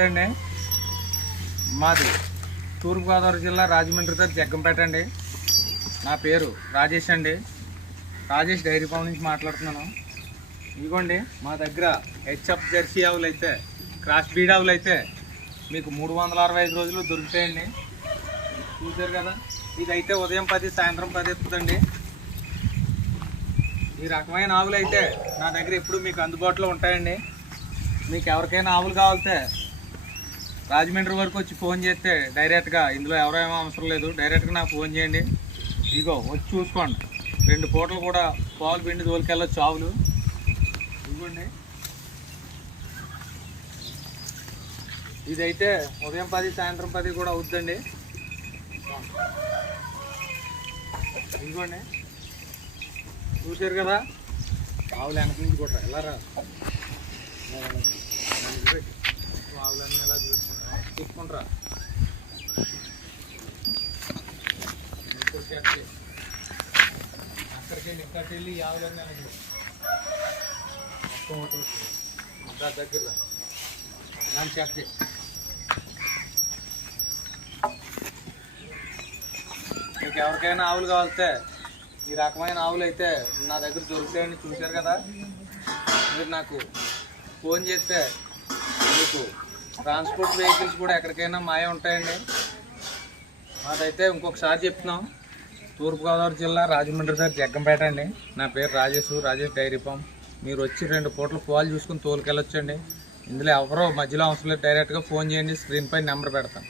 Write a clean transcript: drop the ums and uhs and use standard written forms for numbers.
అండి మాది తూర్పుగోదావరి జిల్లా రాజమండ్రి దగ్గర జగ్గంపేట అండి. నా పేరు రాజేష్ అండి. రాజేష్ డైరీ ఫామ్ నుంచి మాట్లాడుతున్నాను. ఇదిగోండి మా దగ్గర హెచ్ఎఫ్ జెర్సీ ఆవులు అయితే క్రాస్ బీడ్ ఆవులు అయితే మీకు 365 రోజులు దొరుకుతాయండి. చూసారు కదా, ఇదైతే ఉదయం 10 సాయంత్రం 10 ఎత్తుందండి. ఈ రకమైన ఆవులు అయితే నా దగ్గర ఎప్పుడు మీకు అందుబాటులో ఉంటాయండి. మీకు ఎవరికైనా ఆవులు కావాలితే రాజమండ్రి వరకు వచ్చి ఫోన్ చేస్తే డైరెక్ట్గా, ఇందులో ఎవరేమో అవసరం లేదు, డైరెక్ట్గా నాకు ఫోన్ చేయండి. ఇగో వచ్చి చూసుకోండి, 2 పూటలు కూడా పాలు పిండి తోలుకెళ్ళొచ్చు ఆవులు. ఇదిగోండి, ఇదైతే ఉదయం 10 సాయంత్రం 10 కూడా అవుతుందండి. ఇదిగోండి, చూసారు కదా, ఆవులు వెనక నుంచి కూడా వెళ్ళారా, ఆవులన్నీ ఎలా చూసుకుంటా చూసుకుంటారా. అక్కడికి ఇక్కడికి వెళ్ళి ఆవులన్నీ ఎలా మొత్తం దగ్గర నన్ను చెక్ చేసి మీకు ఎవరికైనా ఆవులు కావాలితే ఈ రకమైన ఆవులు అయితే నా దగ్గర దొరుకుతాయని చూశారు కదా. మీరు నాకు ఫోన్ చేస్తే మీకు ట్రాన్స్పోర్ట్ వెహికల్స్ కూడా ఎక్కడికైనా మాయ ఉంటాయండి. మాదైతే ఇంకొకసారి చెప్తున్నాం, తూర్పుగోదావరి జిల్లా రాజమండ్రి దగ్గర జగ్గంపేట అండి. నా పేరు రాజేష్ డైరీ ఫామ్. మీరు వచ్చి 2 పూటలు పాలు చూసుకుని తోలుకెళ్ళొచ్చండి. ఇందులో ఎవరో మధ్యలో అవసరం లేదు, డైరెక్ట్గా ఫోన్ చేయండి, స్క్రీన్ పై నెంబర్ పెడతాను.